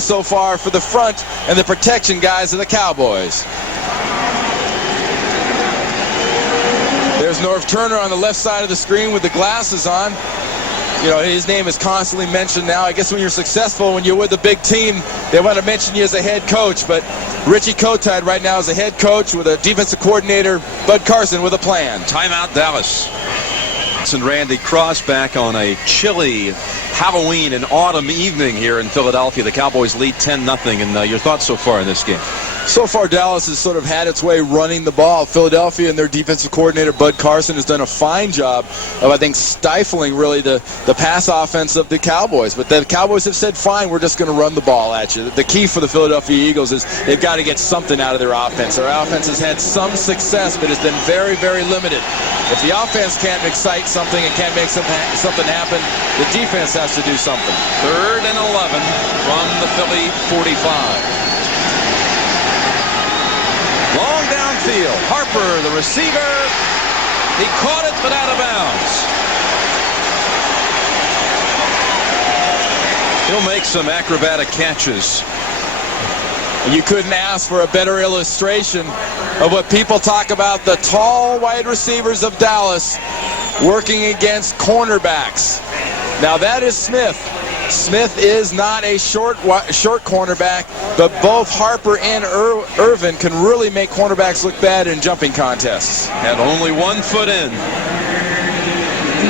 so far for the front and the protection guys of the Cowboys. There's Norv Turner on the left side of the screen with the glasses on. You know, his name is constantly mentioned now. I guess when you're successful, when you're with a big team, they want to mention you as a head coach. But Richie Kotite right now is a head coach with a defensive coordinator, Bud Carson, with a plan. Timeout, Dallas. And Randy Cross back on a chilly Halloween and autumn evening here in Philadelphia. The Cowboys lead 10-0. And your thoughts so far in this game? So far, Dallas has sort of had its way running the ball. Philadelphia and their defensive coordinator, Bud Carson, has done a fine job of, I think, stifling really the pass offense of the Cowboys. But the Cowboys have said, fine, we're just going to run the ball at you. The key for the Philadelphia Eagles is they've got to get something out of their offense. Their offense has had some success, but has been very, very limited. If the offense can't excite something and can't make something happen, the defense has to do something. 3rd and 11 from the Philly 45. Long downfield. Harper, the receiver. He caught it, but out of bounds. He'll make some acrobatic catches. You couldn't ask for a better illustration of what people talk about, the tall wide receivers of Dallas working against cornerbacks. Now that is Smith. Smith is not a short cornerback, but both Harper and Irvin can really make cornerbacks look bad in jumping contests. Had only 1 foot in.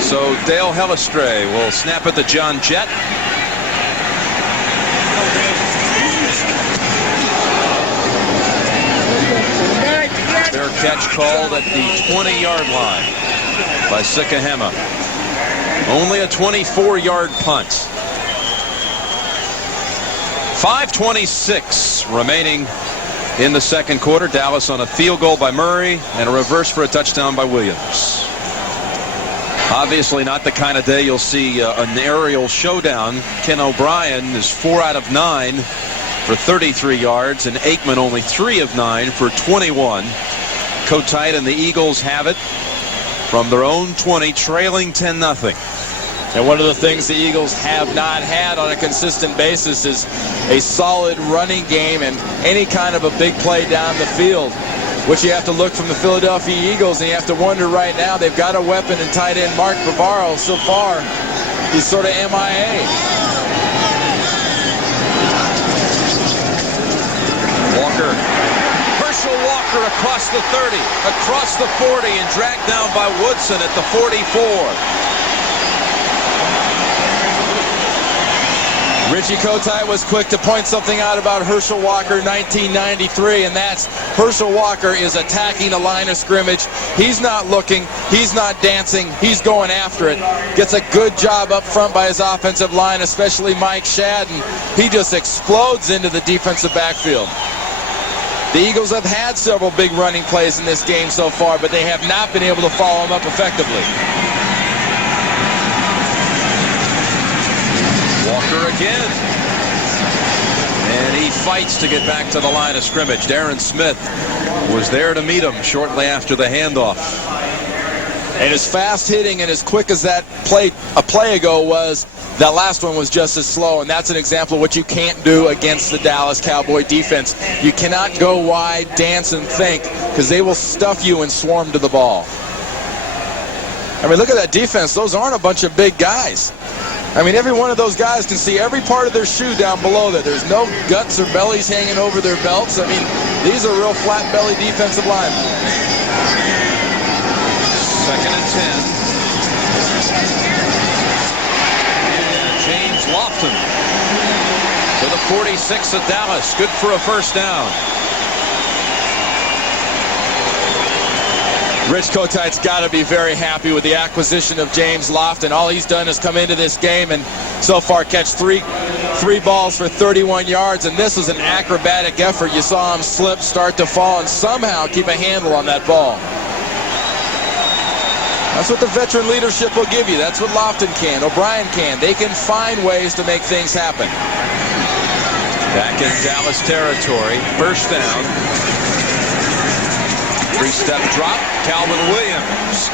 So Dale Hellestrae will snap at the John Jett. Fair catch called at the 20-yard line by Sikahema. Only a 24-yard punt. 5:26 remaining in the second quarter. Dallas on a field goal by Murray and a reverse for a touchdown by Williams. Obviously not the kind of day you'll see an aerial showdown. Ken O'Brien is 4 out of 9 for 33 yards, and Aikman only 3 of 9 for 21. Kotite and the Eagles have it from their own 20, trailing 10-0. And one of the things the Eagles have not had on a consistent basis is a solid running game and any kind of a big play down the field, which you have to look from the Philadelphia Eagles, and you have to wonder right now, they've got a weapon in tight end Mark Bavaro. So far, he's sort of MIA. Walker. Herschel Walker across the 30, across the 40, and dragged down by Woodson at the 44. Richie Kotite was quick to point something out about Herschel Walker 1993, and that's Herschel Walker is attacking the line of scrimmage. He's not looking, he's not dancing, he's going after it. Gets a good job up front by his offensive line, especially Mike Shadden. He just explodes into the defensive backfield. The Eagles have had several big running plays in this game so far, but they have not been able to follow them up effectively. Walker again. And he fights to get back to the line of scrimmage. Darren Smith was there to meet him shortly after the handoff. And as fast hitting and as quick as that play ago was, that last one was just as slow. And that's an example of what you can't do against the Dallas Cowboy defense. You cannot go wide, dance, and think, because they will stuff you and swarm to the ball. I mean, look at that defense. Those aren't a bunch of big guys. I mean, every one of those guys can see every part of their shoe down below there. There's no guts or bellies hanging over their belts. I mean, these are real flat-belly defensive linemen. 2nd and 10. And James Lofton to the 46 of Dallas. Good for a first down. Rich Kotite's got to be very happy with the acquisition of James Lofton. All he's done is come into this game and so far catch three balls for 31 yards, and this was an acrobatic effort. You saw him slip, start to fall, and somehow keep a handle on that ball. That's what the veteran leadership will give you. That's what Lofton can, O'Brien can. They can find ways to make things happen. Back in Dallas territory, first down. 3-step drop. Calvin Williams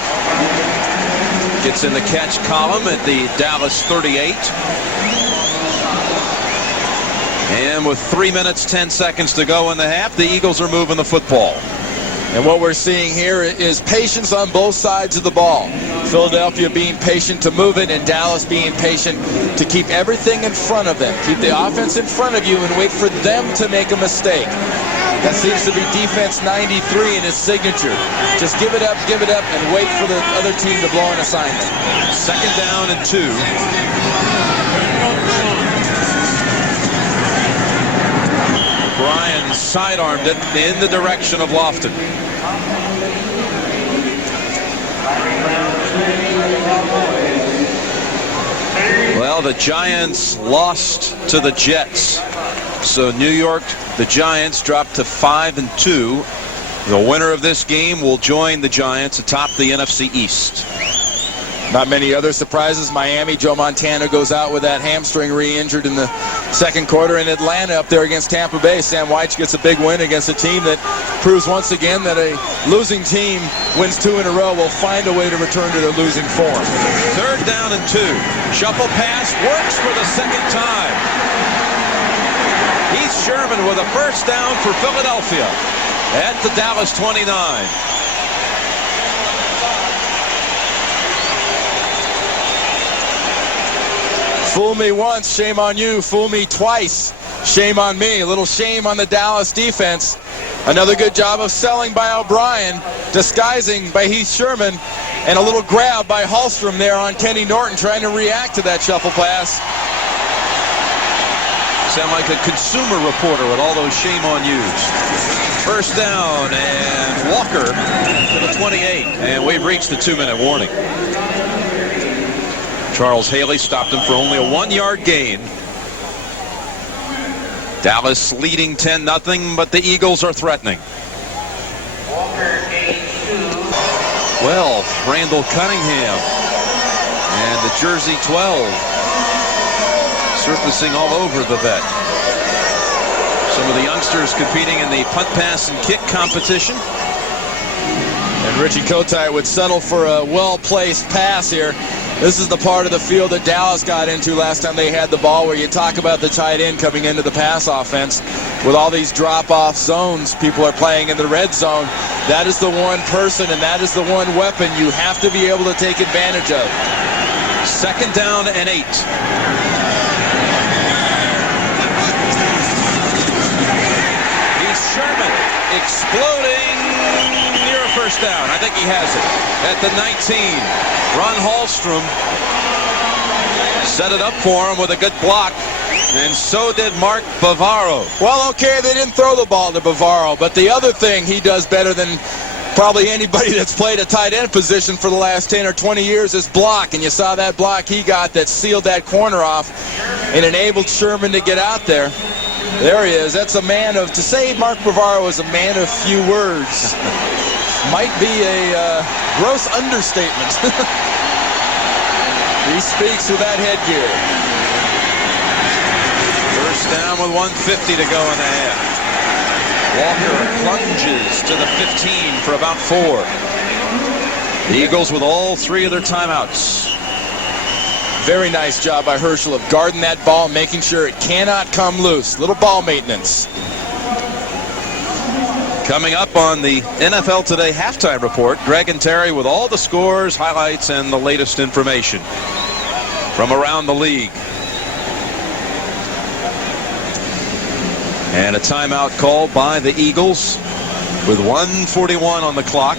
gets in the catch column at the Dallas 38. And with 3 minutes, 10 seconds to go in the half, the Eagles are moving the football. And what we're seeing here is patience on both sides of the ball. Philadelphia being patient to move it, and Dallas being patient to keep everything in front of them. Keep the offense in front of you and wait for them to make a mistake. That seems to be defense 93 in his signature. Just give it up, and wait for the other team to blow an assignment. 2nd down and 2. Bryan sidearmed it in the direction of Lofton. Well, the Giants lost to the Jets. So New York, the Giants, dropped to 5-2. The winner of this game will join the Giants atop the NFC East. Not many other surprises. Miami, Joe Montana goes out with that hamstring re-injured in the second quarter. In Atlanta up there against Tampa Bay, Sam White gets a big win against a team that proves once again that a losing team wins 2 in a row will find a way to return to their losing form. 3rd down and 2. Shuffle pass works for the second time. Heath Sherman with a first down for Philadelphia at the Dallas 29. Fool me once, shame on you. Fool me twice, shame on me. A little shame on the Dallas defense. Another good job of selling by O'Brien, disguising by Heath Sherman, and a little grab by Hallstrom there on Kenny Norton trying to react to that shuffle pass. Sound like a Consumer Reporter with all those shame on yous. First down, and Walker to the 28, and we've reached the 2-minute warning. Charles Haley stopped him for only a 1-yard gain. Dallas leading 10-0, but the Eagles are threatening. Well, Randall Cunningham and the jersey 12 surfacing all over the vet. Some of the youngsters competing in the punt, pass, and kick competition. And Richie Kotite would settle for a well-placed pass here. This is the part of the field that Dallas got into last time they had the ball, where you talk about the tight end coming into the pass offense. With all these drop-off zones, people are playing in the red zone. That is the one person and that is the one weapon you have to be able to take advantage of. 2nd down and 8. Heath Sherman exploding near a first down. I think he has it at the 19. Ron Hallstrom set it up for him with a good block, and so did Mark Bavaro. Well, okay, they didn't throw the ball to Bavaro, but the other thing he does better than probably anybody that's played a tight end position for the last 10 or 20 years is block, and you saw that block he got that sealed that corner off and enabled Sherman to get out there. There he is. That's a man of, to say Mark Bavaro is a man of few words might be a gross understatement. He speaks with that headgear. First down with 1:50 to go in the half. Walker plunges to the 15 for about 4. The Eagles with all 3 of their timeouts. Very nice job by Herschel of guarding that ball, making sure it cannot come loose. Little ball maintenance. Coming up on the NFL Today halftime report, Greg and Terry with all the scores, highlights, and the latest information from around the league. And a timeout call by the Eagles with 1:41 on the clock.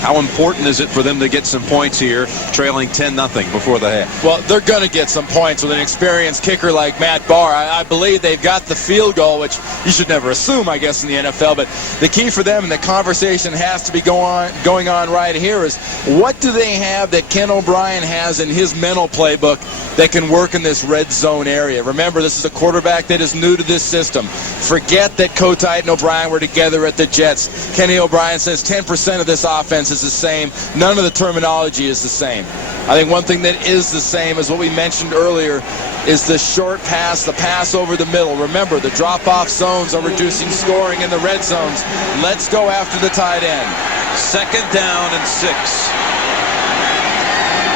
How important is it for them to get some points here, trailing 10-0 before the half? Well, they're going to get some points with an experienced kicker like Matt Barr. I believe they've got the field goal, which you should never assume, I guess, in the NFL. But the key for them, and the conversation has to be going on right here, is what do they have that Ken O'Brien has in his mental playbook that can work in this red zone area? Remember, this is a quarterback that is new to this system. Forget that Kotite and O'Brien were together at the Jets. Kenny O'Brien says 10% of this offense is the same. None of the terminology is the same. I think one thing that is the same is what we mentioned earlier is the short pass, the pass over the middle. Remember, the drop-off zones are reducing scoring in the red zones. Let's go after the tight end. 2nd down and 6.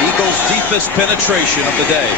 Eagles' deepest penetration of the day.